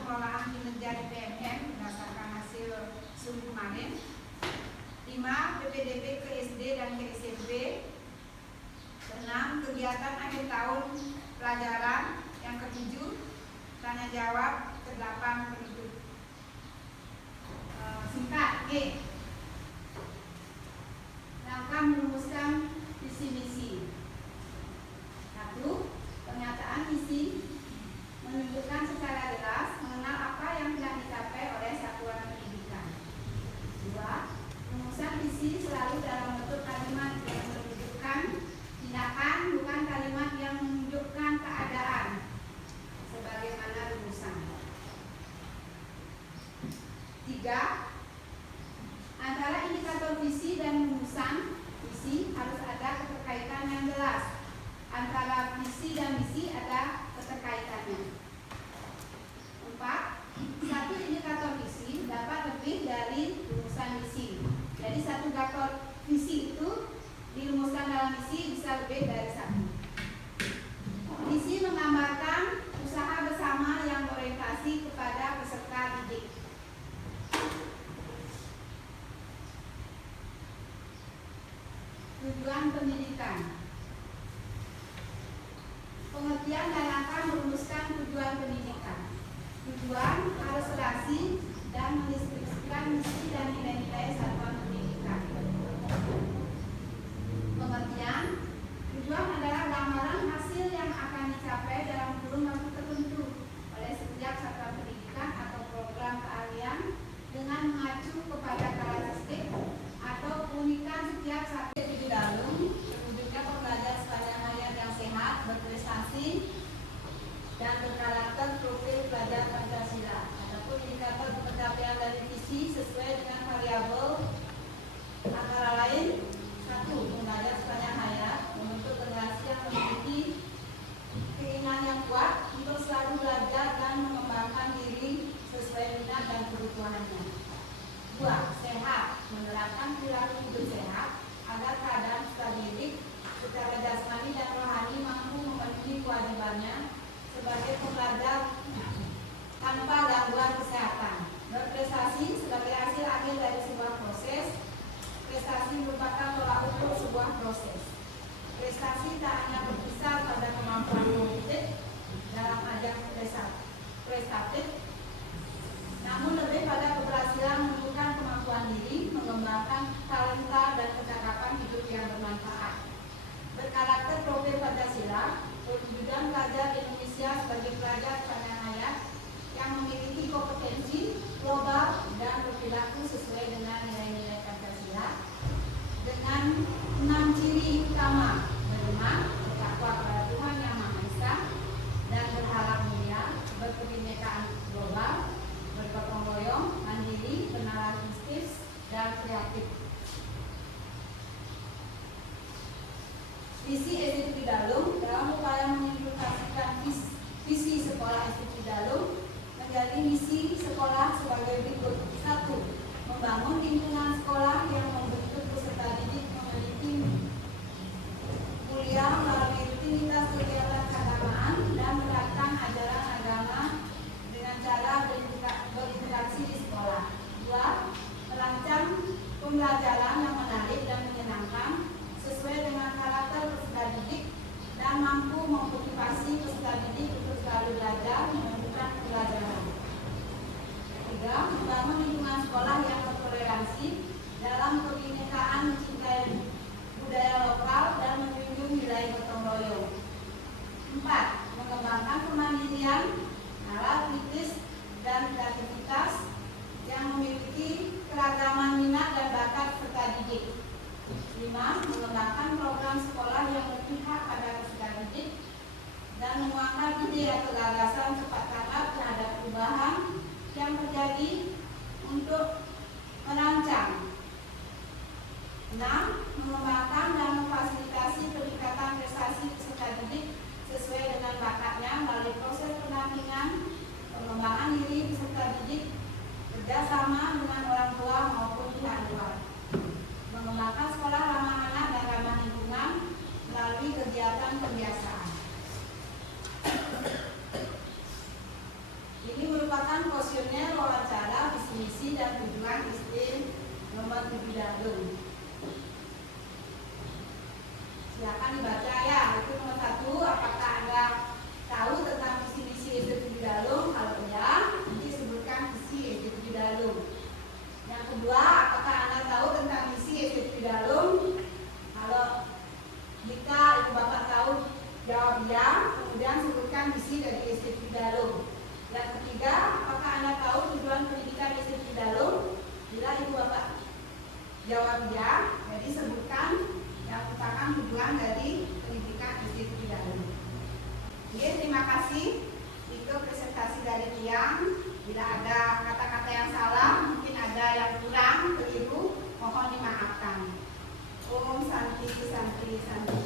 pengelolaan kinerja di PMN berdasarkan hasil SUM kemarin. 5. PPDB ke SD dan ke SMP. 6. Kegiatan akhir tahun pelajaran. Yang ke-7, tanya jawab. Ke-8, penutup. Singkat. G. Langkah merumuskan visi misi. 1. Pernyataan misi menunjukkan secara jelas mengenal apa yang telah dicapai oleh satuan pendidikan. 2. Rumusan visi selalu dalam bentuk kalimat yang menunjukkan tindakan, bukan kalimat yang menunjukkan keadaan sebagaimana rumusan. 3. Antara indikator visi dan rumusan visi harus ada keterkaitan yang jelas. Antara visi dan misi ada keterkaitannya. 4. Satu indikator visi dapat lebih dari rumusan misi. Jadi satu indikator visi itu dirumuskan dalam misi bisa lebih dari satu. Misi menggambarkan usaha bersama yang berorientasi kepada peserta didik. Tujuan pendidikan. Pengertian dan langkah merumuskan tujuan pendidikan. Tujuan harus relasi dan mendeskripsikan misi dan nilai-nilai satuan pendidikan. Pengertian. Tujuan adalah gambaran hasil yang akan dicapai dalam kurun waktu tertentu oleh setiap satuan pendidikan atau program keahlian dengan mengacu kepada karakteristik atau keunikan setiap satu di dalam terwujudnya pembelajaran sepanjang hayat yang sehat, berprestasi dan berkarakter profil pelajar Pancasila. Adapun indikator pencapaian dari visi sesuai dengan variabel antara lain: 1. Pembelajar sepanjang hayat membentuk generasi yang memiliki keinginan yang kuat untuk selalu belajar dan mengembangkan diri sesuai minat dan kebutuhannya. 2. Sehat, menerapkan perilaku hidup sehat agar keadaan peserta didik secara jasmani dan rohani mampu memenuhi kewajibannya sebagai pembelajar tanpa gangguan kesehatan. Berprestasi sebagai hasil akhir dari sebuah proses. Prestasi merupakan tolak ukur sebuah proses. Prestasi tak hanya berkisar pada kemampuan kognitif dalam ajang prestatif, namun lebih pada keberhasilan menunjukkan kemampuan diri, mengembangkan talenta dan kecakapan hidup yang bermanfaat. Berkarakter profil Pancasila, perwujudan pelajar Indonesia sebagai pelajar sepanjang hayat yang memiliki kompetensi global dan berperilaku sesuai dengan nilai-nilai Pancasila dengan 6 ciri utama: beriman, bertakwa kepada Tuhan Yang Maha Esa, dan berharap mulia, berkebinekaan global, bergotong royong, mandiri, bernalarmistis, dan kreatif. Visi Institut Dalung dalam upaya mengimplementasikan visi sekolah Institut Dalung menjadi misi sekolah sebagai berikut. 1. Membangun lingkungan sekolah yang membentuk peserta didik memiliki mulia melalui rutinitas kegiatan keagamaan dan menerapkan ajaran agama dengan cara berinteraksi di sekolah. 2. Merancang pembelajaran yang menarik dan menyenangkan sesuai dengan karakter peserta didik dan mampu memotivasi peserta didik untuk selalu belajar menemukan pelajaran. 3. Membangun lingkungan sekolah yang bertoleransi dalam kebinekaan, mencintai budaya lokal dan menjunjung nilai gotong royong. 4. Mengembangkan kemandirian, nalar kritis dan kreativitas yang memiliki keragaman minat dan bakat peserta didik. 5. Mengembangkan program sekolah yang berpihak pada peserta didik dan menuangkan ide atau gagasan cepat tanggap terhadap perubahan yang terjadi untuk merancang. 6. Mengembangkan dan memfasilitasi peningkatan prestasi peserta didik sesuai dengan bakatnya melalui proses pendampingan, pengembangan diri peserta didik, kerjasama dengan orang tua maupun pihak luar. Mengembangkan sekolah ramah anak dan ramah lingkungan melalui kegiatan pembiasaan. Ini merupakan visi misi dan tujuan ST nomor 7 Dalung. Silakan dibaca ya. Itu nomor 1, apakah Anda tahu tentang visi misi ST 7 Dalung? Kalau ya, nanti sebutkan visi ST 7 Dalung. Yang kedua, apakah Anda tahu tentang visi ST 7 Dalung? Kalau jika Ibu Bapak tahu, jawab ya, kemudian sebutkan visi dari ST 7 Dalung. Yang ketiga, apakah Anda tahu tujuan pendidikan ST 7 Dalung? Bila Ibu Bapak jawab ya, jadi sebutkan yang merupakan tujuan dari pendidikan ST 7 Dalung. Oke, terima kasih. Itu presentasi dari Tiang. Bila ada kata-kata yang salah, mungkin ada yang kurang, keliru, mohon dimaafkan. Om Santi Santi Santi.